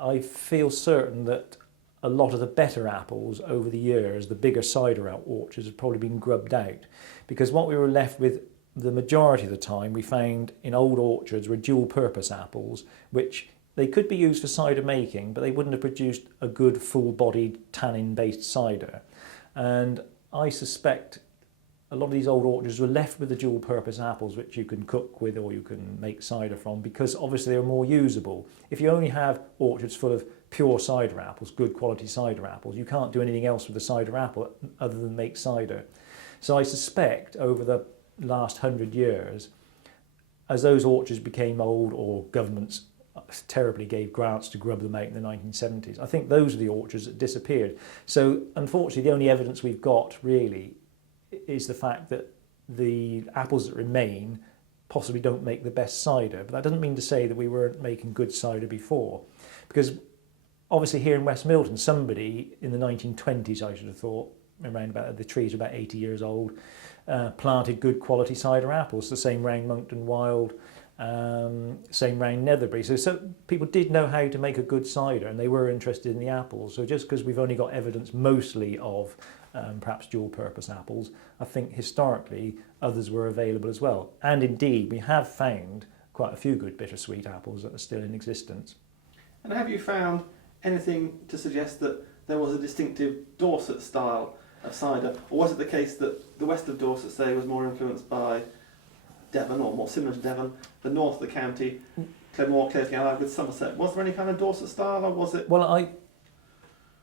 I feel certain that a lot of the better apples over the years, the bigger cider orchards, have probably been grubbed out, because what we were left with the majority of the time we found in old orchards were dual purpose apples, which they could be used for cider making, but they wouldn't have produced a good full-bodied tannin-based cider. And I suspect a lot of these old orchards were left with the dual purpose apples, which you can cook with or you can make cider from, because obviously they're more usable. If you only have orchards full of pure cider apples, good quality cider apples, you can't do anything else with the cider apple other than make cider. So I suspect over the last 100 years, as those orchards became old or governments terribly gave grants to grub them out in the 1970s, I think those are the orchards that disappeared. So unfortunately the only evidence we've got really is the fact that the apples that remain possibly don't make the best cider. But that doesn't mean to say that we weren't making good cider before, because obviously here in West Milton, somebody in the 1920s, I should have thought, around about, the trees are about 80 years old, planted good quality cider apples, the same round Moncton Wild, same round Netherbury. So people did know how to make a good cider, and they were interested in the apples. So just because we've only got evidence mostly of perhaps dual purpose apples, I think historically others were available as well. And indeed we have found quite a few good bittersweet apples that are still in existence. And have you found anything to suggest that there was a distinctive Dorset style of cider, or was it the case that the west of Dorset, say, was more influenced by Devon, or more similar to Devon, the north of the county, more closely allied with Somerset? Was there any kind of Dorset style, or was it? Well,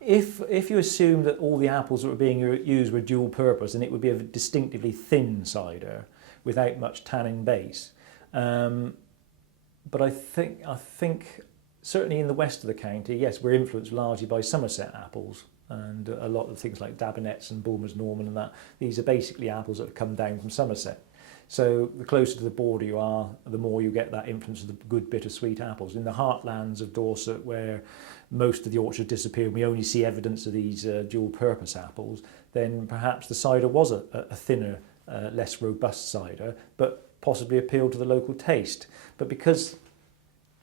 if you assume that all the apples that were being used were dual purpose, then it would be a distinctively thin cider without much tannin base. But I think certainly in the west of the county, yes, we're influenced largely by Somerset apples, and a lot of things like Dabinets and Bulmer's Norman and that. These are basically apples that have come down from Somerset. So the closer to the border you are, the more you get that influence of the good bittersweet apples. In the heartlands of Dorset, where most of the orchards disappeared, we only see evidence of these dual purpose apples, then perhaps the cider was a thinner, less robust cider, but possibly appealed to the local taste. But because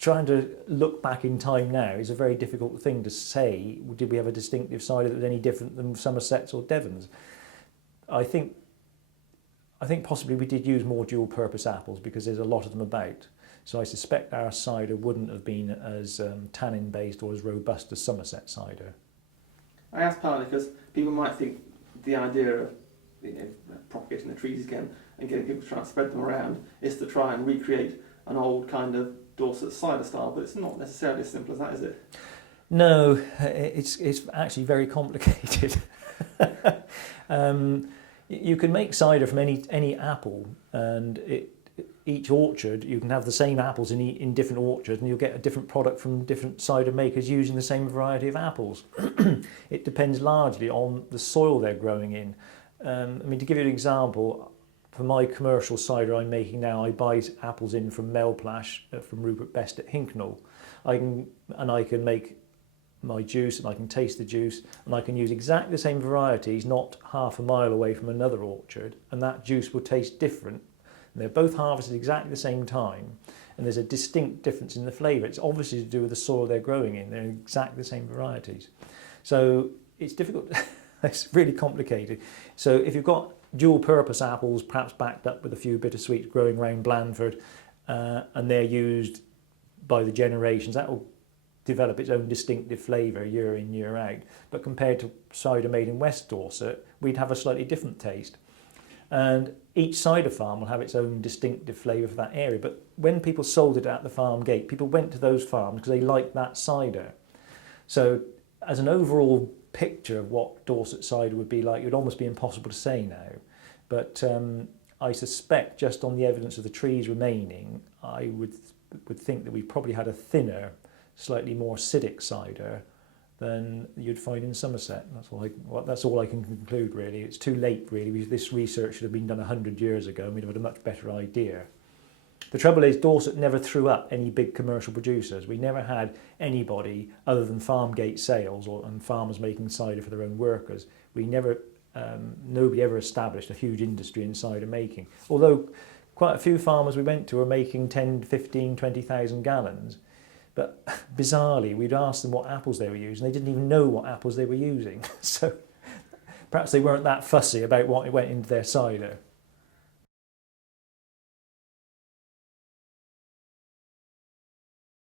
trying to look back in time now is a very difficult thing to say, did we have a distinctive cider that was any different than Somerset's or Devon's? I think possibly we did use more dual purpose apples because there's a lot of them about. So I suspect our cider wouldn't have been as tannin based or as robust as Somerset cider. I ask partly because people might think the idea of propagating the trees again and getting people to try and spread them around is to try and recreate an old kind of Dorset cider style, but it's not necessarily as simple as that, is it? No, it's actually very complicated. You can make cider from any apple, and each orchard, you can have the same apples in different orchards, and you'll get a different product from different cider makers using the same variety of apples. It depends largely on the soil they're growing in. To give you an example, for my commercial cider I'm making now, I buy apples in from Melplash, from Rupert Best at Hinknall. I can make my juice, and I can taste the juice, and I can use exactly the same varieties not half a mile away from another orchard, and that juice will taste different. And they're both harvested exactly the same time, and there's a distinct difference in the flavour. It's obviously to do with the soil they're growing in. They're exactly the same varieties. So it's difficult. It's really complicated. So if you've got dual purpose apples, perhaps backed up with a few bittersweets growing around Blandford, and they're used by the generations, that will develop its own distinctive flavour year in, year out. But compared to cider made in West Dorset, we'd have a slightly different taste. And each cider farm will have its own distinctive flavour for that area. But when people sold it at the farm gate, people went to those farms because they liked that cider. So as an overall picture of what Dorset cider would be like, it would almost be impossible to say now. But I suspect just on the evidence of the trees remaining, I would think that we probably had a thinner, slightly more acidic cider than you'd find in Somerset. That's all I can conclude, really. It's too late, really. This research should have been done 100 years ago, and we'd have had a much better idea. The trouble is, Dorset never threw up any big commercial producers. We never had anybody other than farm gate sales and farmers making cider for their own workers. Nobody ever established a huge industry in cider making. Although quite a few farmers we went to were making 10, 15, 20,000 gallons. But bizarrely, we'd asked them what apples they were using. They didn't even know what apples they were using. So perhaps they weren't that fussy about what went into their cider.